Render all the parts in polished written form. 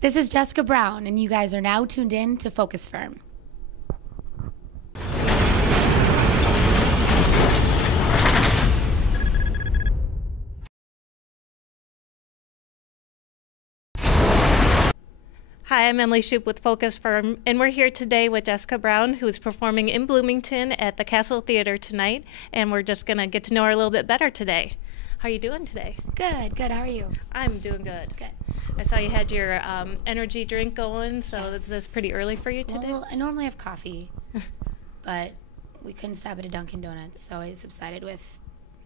This is Jessica Brown, and you guys are now tuned in to Fokus Firm. Hi, I'm Emilie Shoop with Fokus Firm, and we're here today with Jessica Brown, who's performing in Bloomington at the Castle Theater tonight, and we're just going to get to know her a little bit better today. How are you doing today? Good. How are you? I'm doing good. Good. I saw you had your energy drink going, so Yes. This pretty early for you today? Well, I normally have coffee, but we couldn't stop at a Dunkin' Donuts, so I subsided with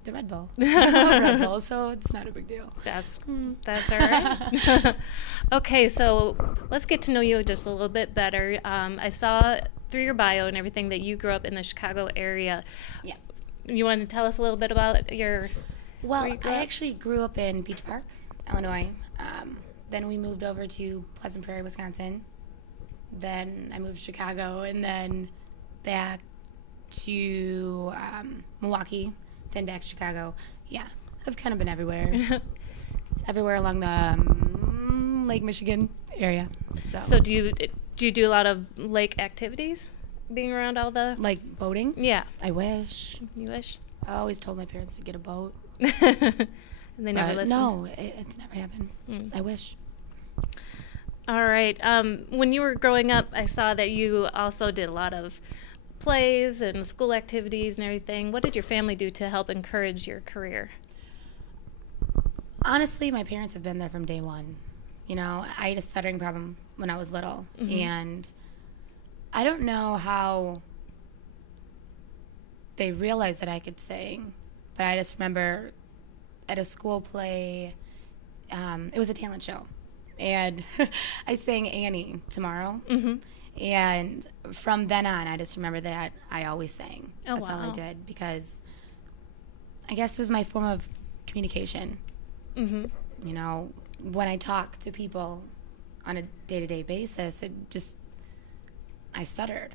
the Red Bull. I love Red Bull, so it's not a big deal. That's all right. Okay, so let's get to know you just a little bit better. I saw through your bio and everything that you grew up in the Chicago area. Yeah. You want to tell us a little bit about your... Well, where you grew I up? actually grew up in Beach Park, Illinois. Then we moved over to Pleasant Prairie, Wisconsin. Then I moved to Chicago, and then back to Milwaukee, then back to Chicago. Yeah, I've kind of been everywhere. Everywhere along the Lake Michigan area. So do you do a lot of lake activities, being around all the... Like boating? Yeah. I wish. You wish? I always told my parents to get a boat. And they never listened? No, it's never happened. I wish. All right. When you were growing up, I saw that you also did a lot of plays and school activities and everything. What did your family do to help encourage your career? Honestly, my parents have been there from day one. You know, I had a stuttering problem when I was little, and I don't know how they realized that I could sing, but I just remember at a school play, it was a talent show, and I sang Annie tomorrow, and from then on, I just remember that I always sang. Oh, That's all I wow. did, because I guess it was my form of communication. You know, when I talk to people on a day-to-day basis, I stuttered.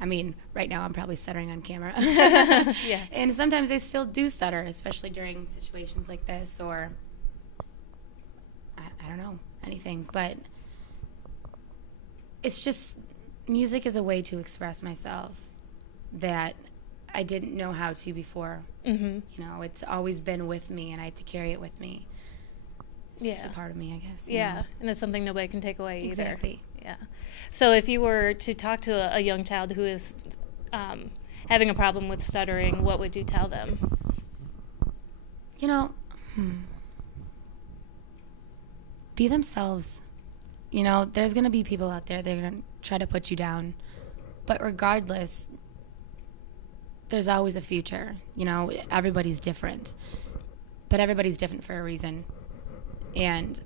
I mean, right now I'm probably stuttering on camera. Yeah. And sometimes I still do stutter, especially during situations like this, or I don't know, anything. But it's just, music is a way to express myself that I didn't know how to before. You know, it's always been with me, and I had to carry it with me. It's just a part of me, I guess. you Yeah, know? and it's something nobody can take away either. Exactly. Yeah. So if you were to talk to a young child who is having a problem with stuttering, what would you tell them? You know, be themselves. You know, there's going to be people out there that are going to try to put you down. But regardless, there's always a future. You know, everybody's different. But everybody's different for a reason. And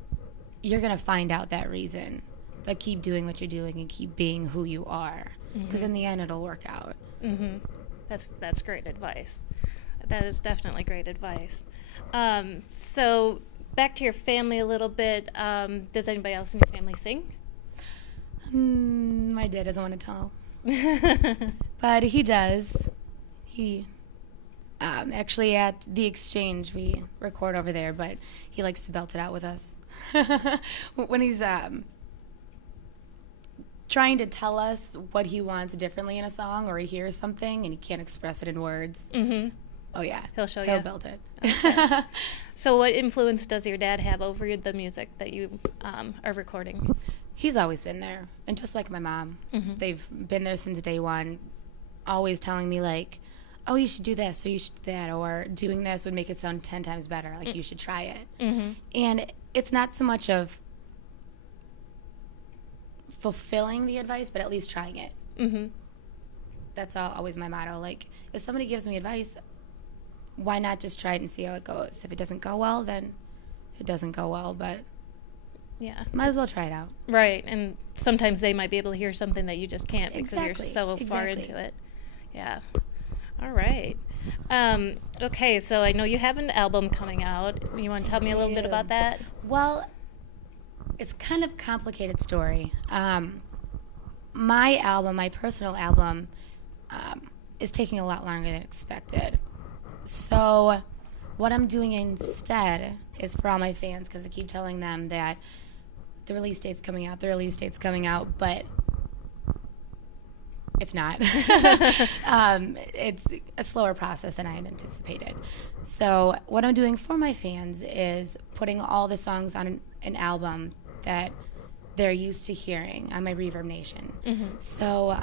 you're going to find out that reason. But keep doing what you're doing and keep being who you are. Because in the end, it'll work out. That's great advice. That is definitely great advice. So back to your family a little bit. Does anybody else in your family sing? My dad doesn't want to tell. But he does. He actually at the exchange, we record over there, but he likes to belt it out with us. When he's trying to tell us what he wants differently in a song, or he hears something and he can't express it in words. Oh yeah, he'll belt it. Okay. So what influence does your dad have over the music that you are recording? He's always been there, and just like my mom, they've been there since day one, always telling me like, oh, you should do this, or you should do that, or doing this would make it sound 10 times better, like you should try it. And it's not so much of fulfilling the advice, but at least trying it. That's always my motto. Like, if somebody gives me advice, why not just try it and see how it goes? If it doesn't go well, then it doesn't go well, but yeah, might as well try it out. Right, and sometimes they might be able to hear something that you just can't because you're so far Exactly. into it. Yeah. All right. Okay, so I know you have an album coming out. You want to tell me a little bit about that? Well, it's kind of a complicated story. My album, my personal album, is taking a lot longer than expected. So what I'm doing instead is for all my fans, because I keep telling them that the release date's coming out, but it's not. It's a slower process than I had anticipated. So what I'm doing for my fans is putting all the songs on an album that they're used to hearing on my Reverb Nation. So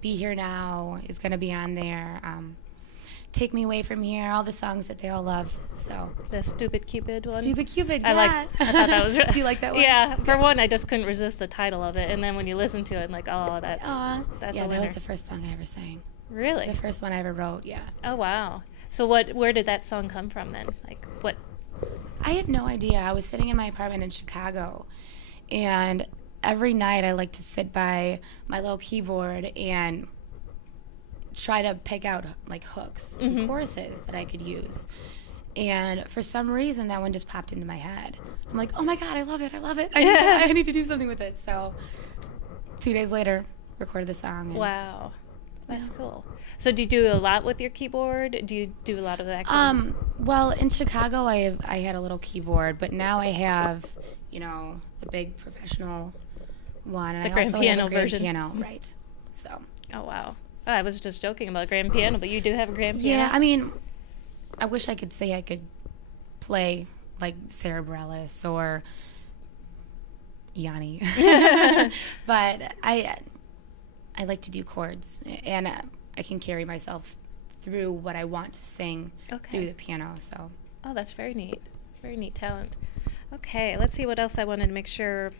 Be Here Now is going to be on there. Take Me Away From Here, all the songs that they all love. So the Stupid Cupid one. Stupid Cupid, I yeah. I thought that was. Do you like that one? Yeah. For one, I just couldn't resist the title of it, and then when you listen to it, I'm like, oh, that's yeah, a winner. that was the first song I ever sang. Really? The first one I ever wrote. Yeah. Oh wow. So where did that song come from then? Like what? I have no idea. I was sitting in my apartment in Chicago, and every night I like to sit by my little keyboard and try to pick out like hooks and choruses that I could use. And for some reason that one just popped into my head. I'm like, oh my God, I love it. I need to do something with it. So 2 days later, recorded the song. Wow. That's cool. So do you do a lot with your keyboard? Do you do a lot of that? Well, in Chicago I had a little keyboard, but now I have, the big professional one. The grand piano version. Piano, right. So. Oh wow. I was just joking about grand piano, but you do have a grand piano? Yeah, I mean, I wish I could say I could play like Sarah Bareilles or Yanni. But I like to do chords, and I can carry myself through what I want to sing through the piano. So. Oh, that's very neat. Very neat talent. Okay, let's see what else I wanted to make sure.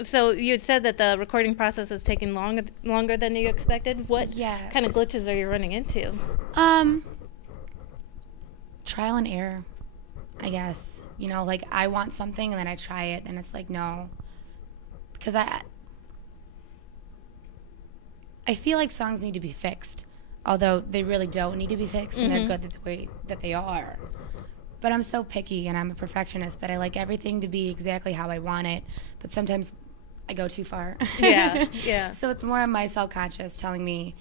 So you had said that the recording process is taking longer than you expected. What kind of glitches are you running into? Trial and error, I guess. Like I want something and then I try it and it's like no, because I feel like songs need to be fixed, although they really don't need to be fixed and they're good the way that they are. But I'm so picky and I'm a perfectionist that I like everything to be exactly how I want it, but sometimes I go too far. Yeah. So it's more of my self-conscious telling me,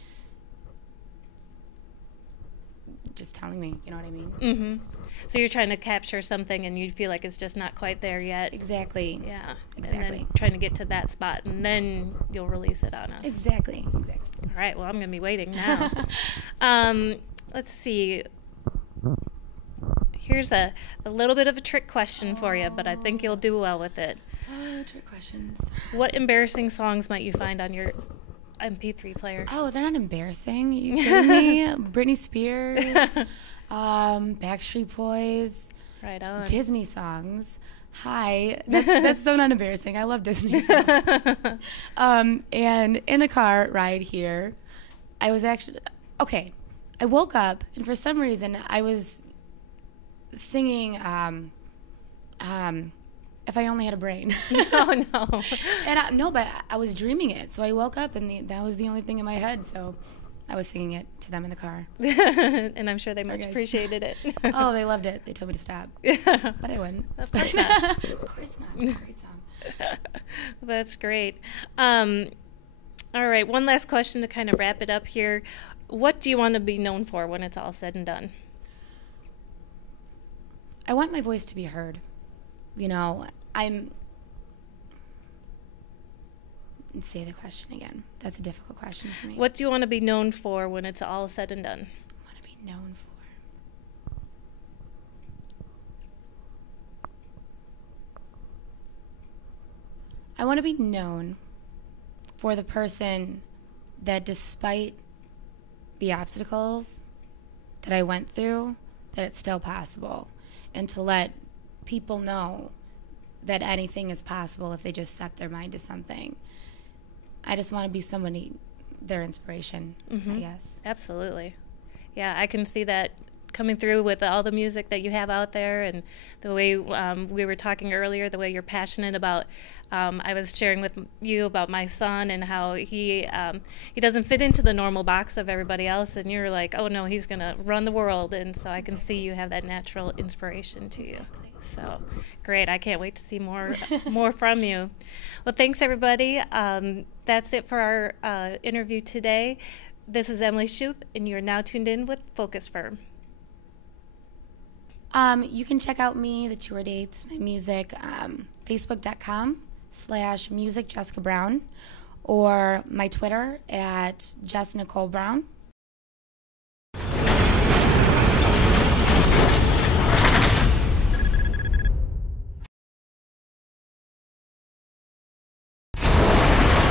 you know what I mean? So you're trying to capture something and you feel like it's just not quite there yet. Exactly. Yeah. Exactly. And then trying to get to that spot and then you'll release it on us. Exactly. All right. Well, I'm going to be waiting now. Let's see. Here's a little bit of a trick question for you, but I think you'll do well with it. Oh, trick questions. What embarrassing songs might you find on your MP3 player? Oh, they're not embarrassing. Are you kidding me? Britney Spears, Backstreet Boys, right on. Disney songs. Hi, that's so not embarrassing. I love Disney songs. And in the car ride here, I was actually I woke up and for some reason I was singing If I Only Had a Brain. Oh no. And but I was dreaming it, so I woke up and that was the only thing in my head, so I was singing it to them in the car. And I'm sure they much appreciated it. Oh, they loved it. They told me to stop. But I wouldn't. Of course not. Of course not. It's a great song. That's great. All right, one last question to kind of wrap it up here. What do you want to be known for when it's all said and done? I want my voice to be heard. Say the question again. That's a difficult question for me. What do you want to be known for when it's all said and done? I want to be known for. I want to be known for the person that despite the obstacles that I went through, that it's still possible. And to let people know that anything is possible if they just set their mind to something. I just want to be somebody, their inspiration, I guess. Absolutely. Yeah, I can see that coming through with all the music that you have out there and the way we were talking earlier, the way you're passionate about, I was sharing with you about my son and how he doesn't fit into the normal box of everybody else, and you're like, oh no, he's going to run the world, and so I can see you have that natural inspiration to you. So great. I can't wait to see more from you. Well, thanks, everybody. That's it for our interview today. This is Emilie Shoop, and you're now tuned in with Fokus Firm. You can check out me, the tour dates, my music, facebook.com/music Jessica Brown, or my Twitter at Jess Nicole Brown.